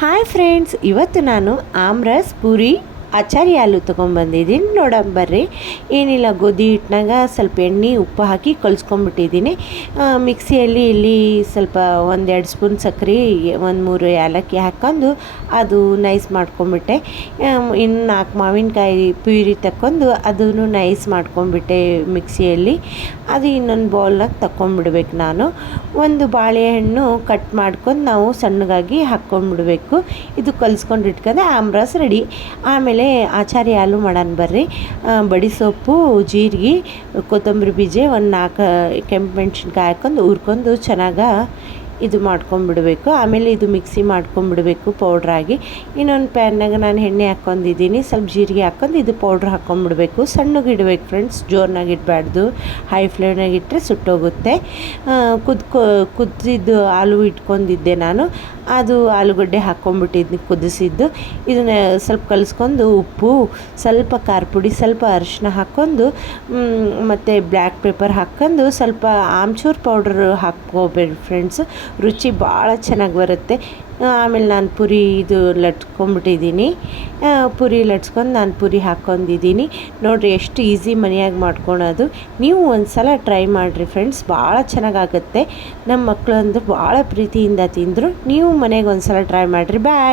Hi friends, ಇವತ್ತು ನಾನು ಆಮ್ರಸ್ ಪೂರಿ ಆಚಾರಿ ಹಾಲು ತೊಗೊಂಬಂದಿದ್ದೀನಿ. ನೋಡಂಬರ್ರಿ. ಏನಿಲ್ಲ, ಗೋಧಿ ಹಿಟ್ಟಿನಾಗ ಸ್ವಲ್ಪ ಎಣ್ಣೆ ಉಪ್ಪು ಹಾಕಿ ಕಲಿಸ್ಕೊಂಬಿಟ್ಟಿದ್ದೀನಿ. ಮಿಕ್ಸಿಯಲ್ಲಿ ಇಲ್ಲಿ ಸ್ವಲ್ಪ 1-2 ಸ್ಪೂನ್ ಸಕ್ಕರೆ, 1-3 ಏಲಕ್ಕಿ ಹಾಕ್ಕೊಂಡು ಅದು ನೈಸ್ ಮಾಡ್ಕೊಂಬಿಟ್ಟೆ. ಇನ್ನು 4 ಮಾವಿನಕಾಯಿ ಪ್ಯೂರಿ ತಕ್ಕೊಂಡು ಅದನ್ನು ನೈಸ್ ಮಾಡ್ಕೊಂಬಿಟ್ಟೆ ಮಿಕ್ಸಿಯಲ್ಲಿ. ಅದು ಇನ್ನೊಂದು ಬೌಲ್ನಾಗ ತಗೊಂಡ್ಬಿಡ್ಬೇಕು. ನಾನು ಒಂದು ಬಾಳೆಹಣ್ಣು ಕಟ್ ಮಾಡ್ಕೊಂಡು ನಾವು ಸಣ್ಣಗಾಗಿ ಹಾಕ್ಕೊಂಡ್ಬಿಡ್ಬೇಕು. ಇದು ಕಲಿಸ್ಕೊಂಡು ಇಟ್ಕೊಂಡೆ ಆಮ್ರಸ್ ರೆಡಿ. ಆಮೇಲೆ ಆಚಾರಿ ಹಾಲು ಮಾಡೋಣ ಬರ್ರಿ. ಬಡಿ ಸೊಪ್ಪು, ಜೀರಿಗೆ, ಕೊತ್ತಂಬರಿ ಬೀಜ, ಒಂದು 4 ಕೆಂಪು ಮೆಣಸಿನ್ಕಾಯಿ ಹಾಕ್ಕೊಂಡು ಹುರ್ಕೊಂಡು ಚೆನ್ನಾಗಿ ಇದು ಮಾಡ್ಕೊಂಬಿಡಬೇಕು. ಆಮೇಲೆ ಇದು ಮಿಕ್ಸಿ ಮಾಡ್ಕೊಂಬಿಡಬೇಕು ಪೌಡ್ರಾಗಿ. ಇನ್ನೊಂದು ಪ್ಯಾನ್ನಾಗ ನಾನು ಎಣ್ಣೆ ಹಾಕ್ಕೊಂಡಿದ್ದೀನಿ, ಸ್ವಲ್ಪ ಜೀರಿಗೆ ಹಾಕ್ಕೊಂಡು ಇದು ಪೌಡ್ರ್ ಹಾಕ್ಕೊಂಬಿಡ್ಬೇಕು. ಸಣ್ಣಗೆ ಇಡಬೇಕು ಫ್ರೆಂಡ್ಸ್, ಜೋರ್ನಾಗ ಇಡಬಾರ್ದು. ಹೈ ಫ್ಲೇಮ್ನಾಗ ಇಟ್ಟರೆ ಸುಟ್ಟೋಗುತ್ತೆ. ಕುದಿಸಿದ್ದು ಹಾಲು ಇಟ್ಕೊಂಡಿದ್ದೆ ನಾನು, ಅದು ಆಲೂಗಡ್ಡೆ ಹಾಕ್ಕೊಂಬಿಟ್ಟಿದ್ನಿ ಕುದಿಸಿದ್ದು. ಇದನ್ನ ಸ್ವಲ್ಪ ಕಲಿಸ್ಕೊಂಡು ಉಪ್ಪು, ಸ್ವಲ್ಪ ಖಾರ ಪುಡಿ, ಸ್ವಲ್ಪ ಅರಿಶಿನ ಹಾಕ್ಕೊಂಡು ಮತ್ತು ಬ್ಲ್ಯಾಕ್ ಪೆಪ್ಪರ್ ಹಾಕ್ಕೊಂಡು ಸ್ವಲ್ಪ ಆಮ್ಚೂರು ಪೌಡ್ರ್ ಹಾಕ್ಕೋಬೇಡಿ ಫ್ರೆಂಡ್ಸ್, ರುಚಿ ಭಾಳ ಚೆನ್ನಾಗಿ ಬರುತ್ತೆ. ಆಮೇಲೆ ನಾನು ಪುರಿ ಇದು ಲಟ್ಸ್ಕೊಂಬಿಟ್ಟಿದ್ದೀನಿ. ಪುರಿ ಲಟ್ಸ್ಕೊಂಡು ನಾನು ಪುರಿ ಹಾಕ್ಕೊಂಡಿದ್ದೀನಿ. ನೋಡಿರಿ ಎಷ್ಟು ಈಸಿ ಮನೆಯಾಗಿ ಮಾಡ್ಕೊಳೋದು. ನೀವು ಒಂದು ಸಲ ಟ್ರೈ ಮಾಡಿರಿ ಫ್ರೆಂಡ್ಸ್, ಭಾಳ ಚೆನ್ನಾಗಾಗುತ್ತೆ. ನಮ್ಮ ಮಕ್ಕಳು ಅಂದ್ರೆ ಭಾಳ ಪ್ರೀತಿಯಿಂದ ತಿಂದರು. ನೀವು ಮನೆಗೆ ಒಂದು ಸಲ ಟ್ರೈ ಮಾಡಿರಿ. ಬಾಯ್.